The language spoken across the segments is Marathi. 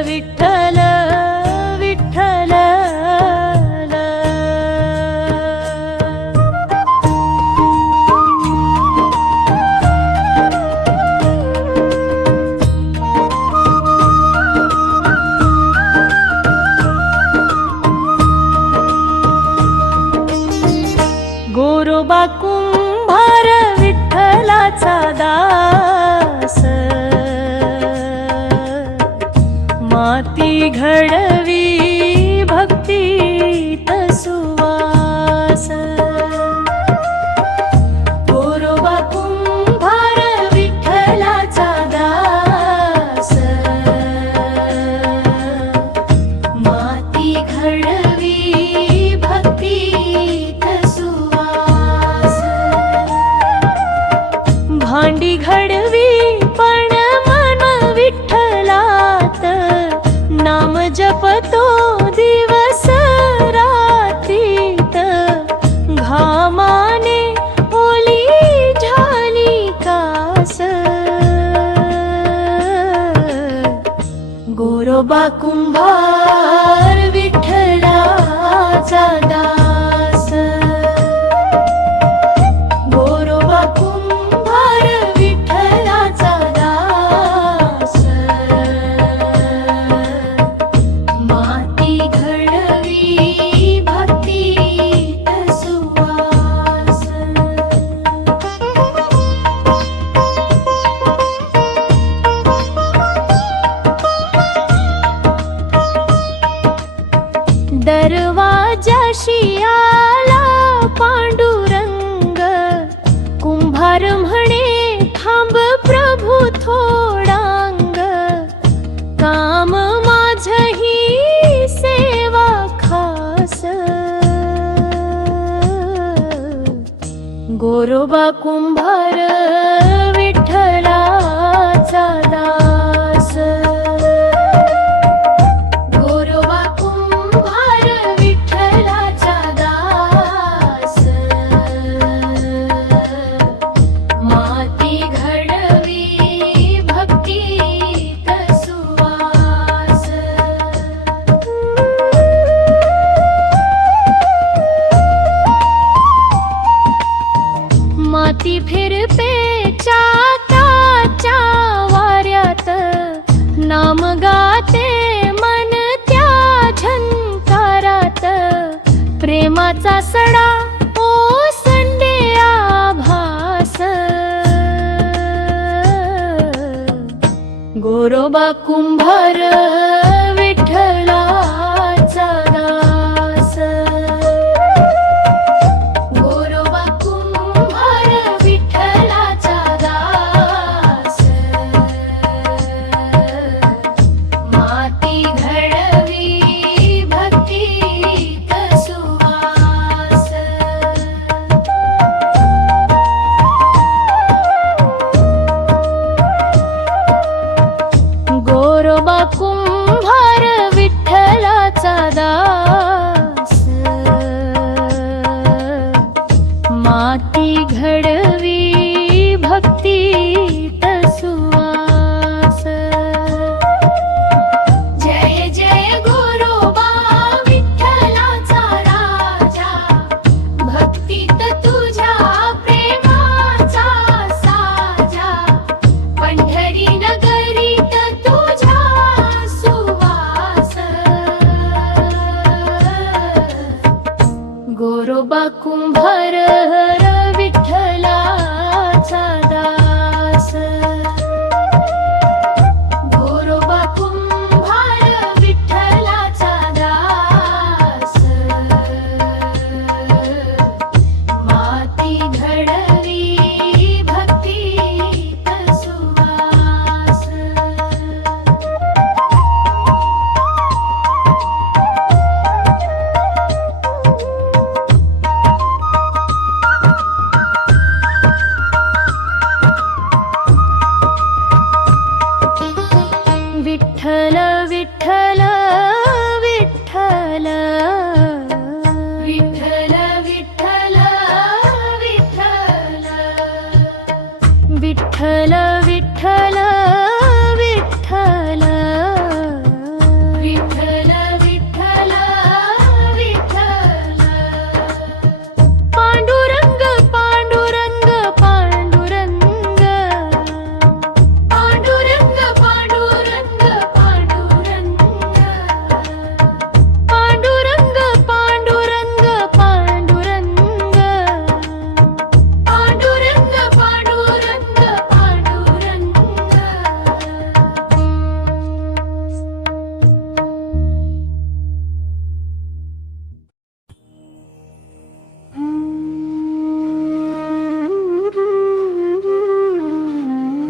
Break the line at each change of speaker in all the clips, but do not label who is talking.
വിട്ടല വിട്ടല ഗുരുബക്കും घडवी കുംബ കുംബ दरवाजाशी आला पांडुरंग. कुंभार म्हणे थांब प्रभू थोडांग. काम माझही सेवा खास. गोरोबा कुंभार विठ्ठला दा सडा ओ संडे आभास. गोरोबा कुंभार.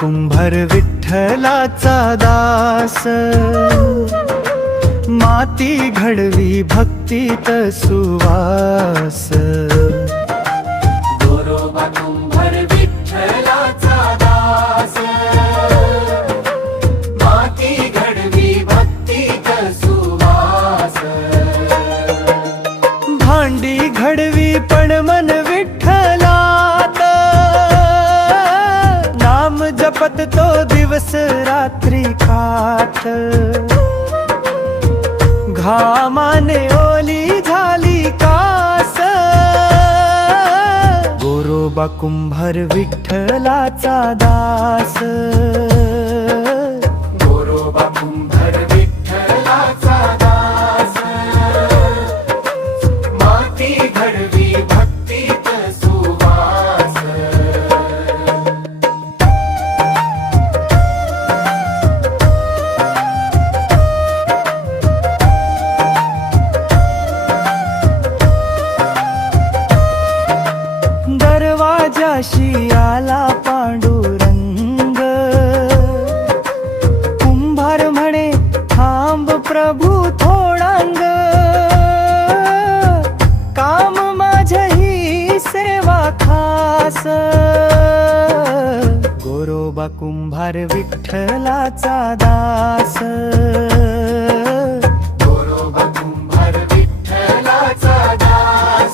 कुंभार विठ्ठलाचा दास. माती घडवी भक्तीत सुवास.
गोरोबा कुंभार विठ्ठलाचा दास. माती घडवी भक्तीत सुवास.
भांडी घडवी पण मन नाम तो दिवस रात्री खात। घामाने ओली झाली कास। गोरोबा कुंभार विठ्ठलाचा दास।
गोरोबा कुंभार
गोरोबा कुंभार विठ्ठलाचा दास.
गोरोबा कुंभार विठ्ठलाचा दास.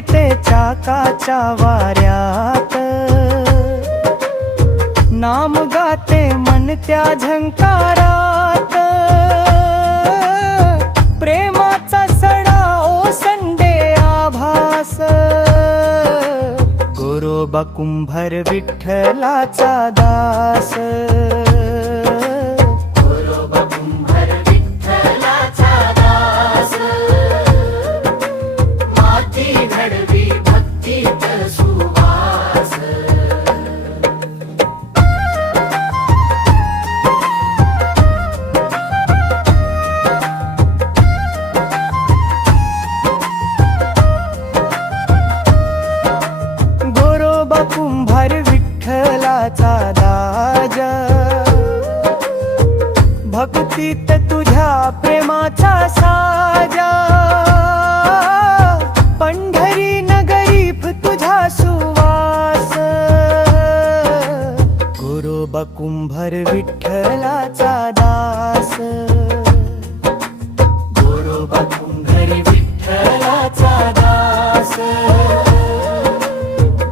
फिरते चाकाच्या वाऱ्यात. नाम गाते मन त्या झंकारात. प्रेमाचा सडा ओसंडे आभास. गोरोबा कुंभार विठ्ठलाचा दास.
कुंभार विठ्ठलाचा
दाज. भक्तीत तुझ्या प्रेमाचा साजा.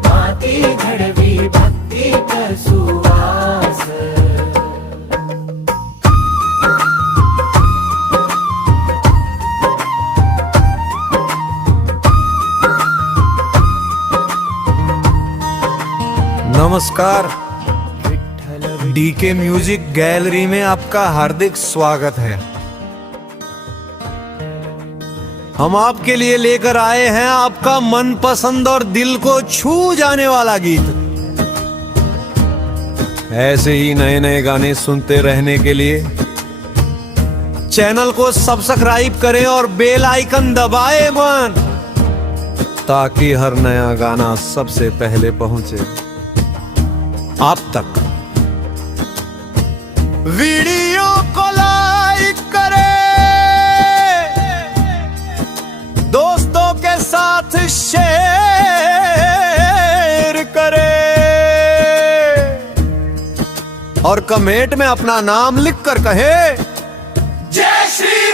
माती घडवी भक्तीत सुवास।
नमस्कार। डीके म्यूज़िक गैलरी में आपका हार्दिक स्वागत है। हम आपके लिए लेकर आए हैं आपका मनपसंद और दिल को छू जाने वाला गीत। ऐसे ही नए नए गाने सुनते रहने के लिए चैनल को सब्सक्राइब करें और बेल आइकन दबाए बन ताकि हर नया गाना सबसे पहले पहुँचे। आप तक। वीडियो साथ शेर करे। और कमेंट में अपना नाम लिख कर कहे जय श्री